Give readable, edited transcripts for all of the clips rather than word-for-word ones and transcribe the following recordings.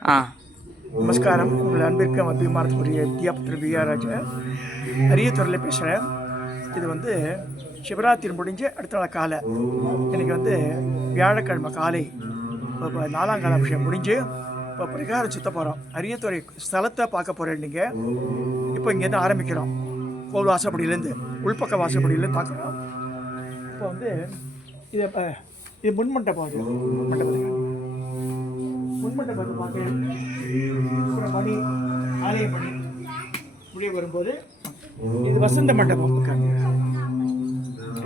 ஆ. நமஸ்காரம். உங்கள் அன்பிற்கு அபிமானத்துக்குரிய வித்யாபுத்திர பிஆர் ராஜா அரியத்தூரில் பேசுகிறேன். இது சிவராத்திரி முடிஞ்சு அடுத்த நாள் காலை, இன்றைக்கி வியாழக்கிழமை காலை இப்போ 4ஆம் கால அபிஷேகம் முடிஞ்சு இப்போ பிரகாரம் சுற்ற போகிறோம். அரியத்துறை ஸ்தலத்தை பார்க்க போகிறேன். நீங்கள் இப்போ இங்கேருந்து ஆரம்பிக்கிறோம். கோவில் வாசப்படியிலேருந்து உள்பக்க வாசப்படியிலேருந்து பார்க்குறோம். இப்போ இது முன்மண்டபம். அது மண்டபத்துக்கு முன்மண்டபத்தை பார்க்க மணி ஆலய மணி முடிய வரும்போது இது வசந்த மண்டபம்.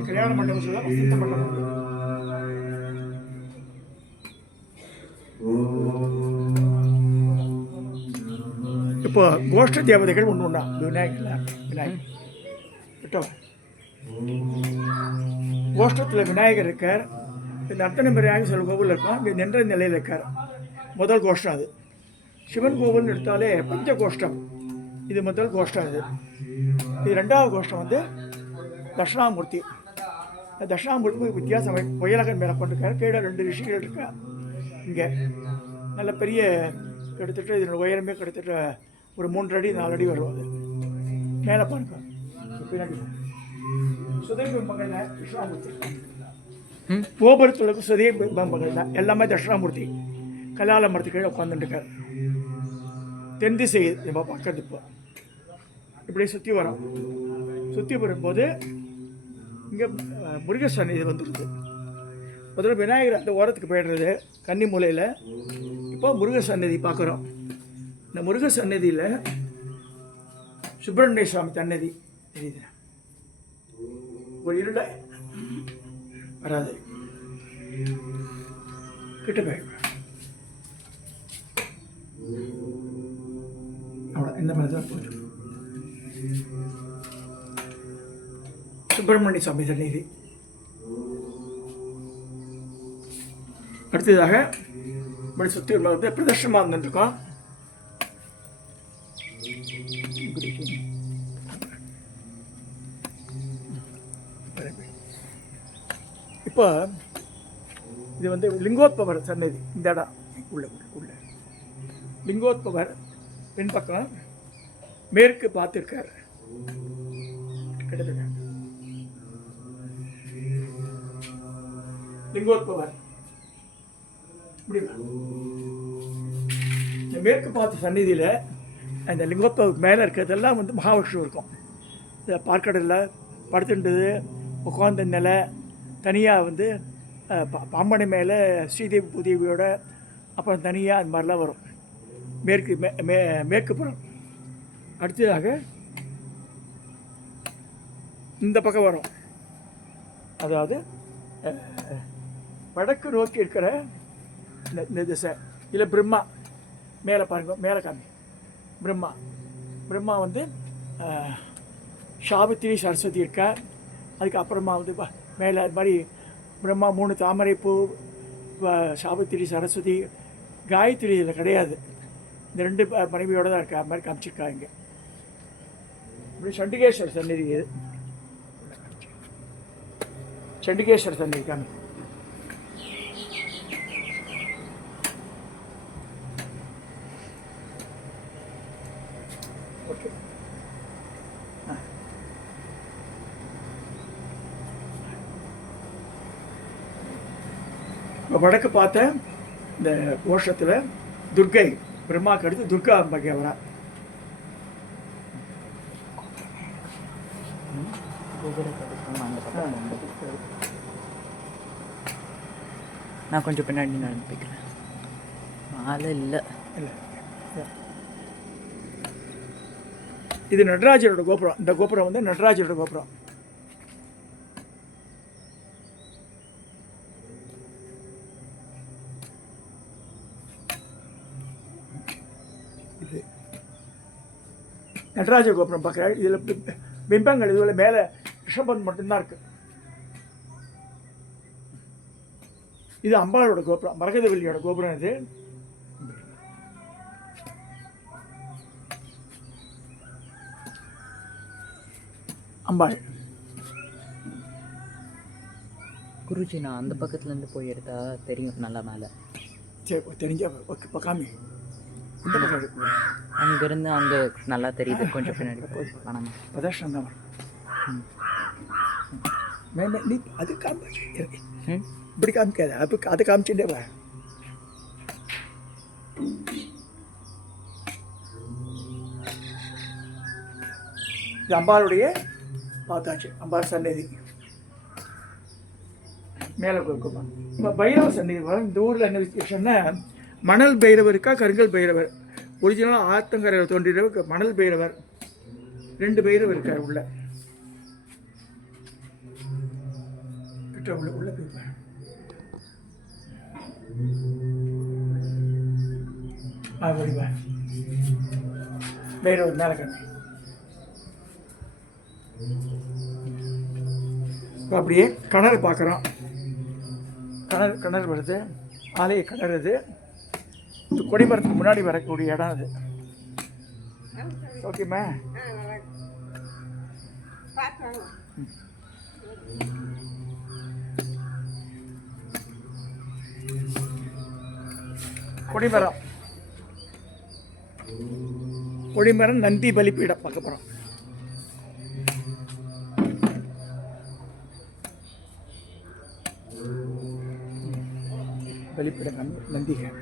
கல்யாண மண்டபம் சொல்ல வசந்த மண்டபம். இப்போ கோஷ்ட தேவதைகள் ஒன்று விநாயகர் விட்டவன் கோஷ்டத்தில் விநாயகர் இருக்கார். இந்த அர்த்தனை முறையாக சில கோவில் இருக்கும். இங்கே நின்ற நிலையில் இருக்கார். முதல் கோஷ்டம் அது. சிவன் கோவில்னு எடுத்தாலே பஞ்ச கோஷ்டம். இது முதல் கோஷ்டம். இது ரெண்டாவது கோஷ்டம் தட்சிணாமூர்த்தி. தட்சிணாமூர்த்தி வித்தியாசம் புயலகன் மேலே கொண்டிருக்கார். கீழே 2 ரிஷிகள் இருக்கா. இங்கே நல்ல பெரிய கிட்டத்தட்ட இதனோட உயரமே கிட்டத்தட்ட ஒரு 3 அடி 4 அடி வரும். அது மேலே பாருங்க. பின்னாடி சுதை பிம்பங்கள் தட்சிணாமூர்த்தி. கோபுரத்தில் சுதை பிம்பங்கள் தான் எல்லாமே தட்சிணாமூர்த்தி. கலால மரத்து கீழே உட்காந்துட்டுருக்கார். தென் திசை நம்ம பார்க்கறது. இப்போ இப்படி சுற்றி வரோம். சுற்றி வரும்போது இங்கே முருக சந்நிதி வந்துடுது. முதல்ல விநாயகர் அந்த ஓரத்துக்கு போயிடுறது கன்னி மூலையில். இப்போ முருக சந்நிதி பார்க்குறோம். இந்த முருக சந்நிதியில் சுப்பிரமணிய சுவாமி சன்னதி தெரியுது. ஒரு இருட வராது கிட்ட போய் அவ்வளோ இந்த மாதிரி தான் போகுது. சுப்பிரமணிய சுவாமி சந்நிதி. அடுத்ததாக இப்படி சுற்றி பிரதர்ஷனமாக வந்துட்டுருக்கோம். இப்போ இது லிங்கோத்பவர் சன்னதி. இந்த இடம் உள்ள லிங்கோத்பவர் பின்பக்கம் மேற்கு பார்த்துருக்கார். கிட்டத்தட்ட லிங்கோத்பவர் இந்த மேற்கு பார்த்த சந்நிதியில் அந்த லிங்கோத்பவருக்கு மேலே இருக்கிறதெல்லாம் மகாவிஷ்ணு இருக்கும். இந்த பார்க்கடலில் படுத்துட்டது உட்காந்த நிலை தனியாக பாம்பனை மேலே ஸ்ரீதேவி பூதேவியோட அப்புறம் தனியாக அந்த மாதிரிலாம் வரும். மேற்கு புறம். அடுத்ததாக இந்த பக்கம் வரும். அதாவது வடக்கு நோக்கி இருக்கிற இந்த திசை. இல்லை பிரம்மா மேலே பாருங்க. மேலே காமி பிரம்மா சாவித்திரி சரஸ்வதி இருக்கா. அதுக்கப்புறமா மேலே அது மாதிரி பிரம்மா 3 தாமரைப்பூ, சாவித்திரி சரஸ்வதி, காயத்ரி இதில் கிடையாது. இந்த 2 மனைவியோடு தான் இருக்கா. அது மாதிரி காமிச்சிருக்காங்க. இப்படி சண்டிகேஸ்வரர் சந்நிதி. இது சண்டிகேஸ்வரர் சந்நிதி காமி. ஓகே. இப்போ வடக்கு பார்த்த இந்த கோஷத்தில் துர்க்கை பிரம்மாவுக்கு அடுத்து துர்கா அம்பாக்கே வரா. நான் கொஞ்சம் பின்னாடி அனுப்பிக்கிறேன். மாலை இல்லை. இது நடராஜரோட கோபுரம். இந்த கோபுரம் நடராஜரோட கோபுரம். இது நடராஜ கோபுரம் பார்க்குறாரு. இதில் பிம்பங்கள் இதில் மேலே ரிஷபன் மட்டும்தான் இருக்குது. இது அம்பாளோட கோபுரம், மரகதவல்லியோட கோபுரம். இது அம்பாள். குருஜி நான் அந்த பக்கத்துலேருந்து போய் எடுத்தா தெரியும் நல்லா மேலே. சரி தெரிஞ்சா ஓகே. இப்போ காமி இந்த பக்கம் எடுக்க அங்கேருந்து அங்கே நல்லா தெரியுது கொஞ்சம் பின்னாடி பணம் பிரதர்ஷனம் தான் வரும். நீ அது காமி இப்படி காமிக்காது அது காமிச்சுட்டே வா. இது அம்பாளுடைய பார்த்தாச்சு, அம்பாள் சன்னதி மேலே கொடுக்குமா. இப்போ பைரவர் சன்னதி வரும். இந்த ஊரில் என்ன விசேஷம்னா மணல் பைரவர் இருக்கா, கருங்கல் பைரவர். ஒரிஜினலாக ஆத்தங்கரையில் தோன்றியவர் மணல் பைரவர். 2 பைரவர் இருக்கார் உள்ள. கிட்ட உள்ள போய் பைரவர் மேலே கண்ணு. இப்போ அப்படியே கிணறு பார்க்குறோம். கிணறு வருது, ஆலய கிணறு இது. இது கொடிமரத்துக்கு முன்னாடி வரக்கூடிய இடம் அது. ஓகேம்மா. கொடிமரம் நந்தி பலிப்பீடம் பார்க்க போகிறோம். பலிப்பீடம் நந்திகள்.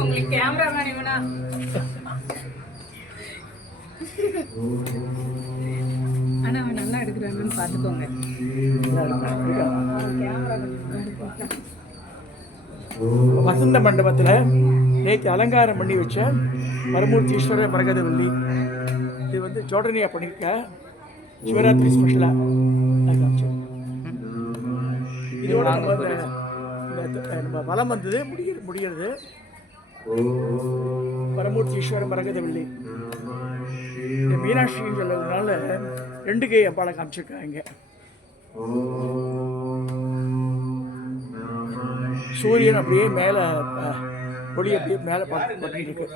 உங்களுக்கு கேமராமேன் இவனா? ஆனா அவன் நல்லா எடுக்கிறான்னு பார்த்துக்கோங்க. வசந்த மண்டபத்தில் நேற்று அலங்காரம் பண்ணி வச்ச வரமூர்த்தீஸ்வர மரகதவல்லி. இது வந்து ஜோடனியா பண்ணியிருக்க சிவராத்திரி ஸ்பெஷலாக. இதோட நம்ம வலம் வந்தது முடிகிறது. வரமூர்த்தீஸ்வர மரகதவல்லி இந்த மீனாட்சின்னு சொல்லதுனால 2 கை அப்பாலை காமிச்சிருக்காங்க. சூரியன் அப்படியே மேலே ஒளி அப்படியே மேலே பண்ணிட்டு இருக்கு.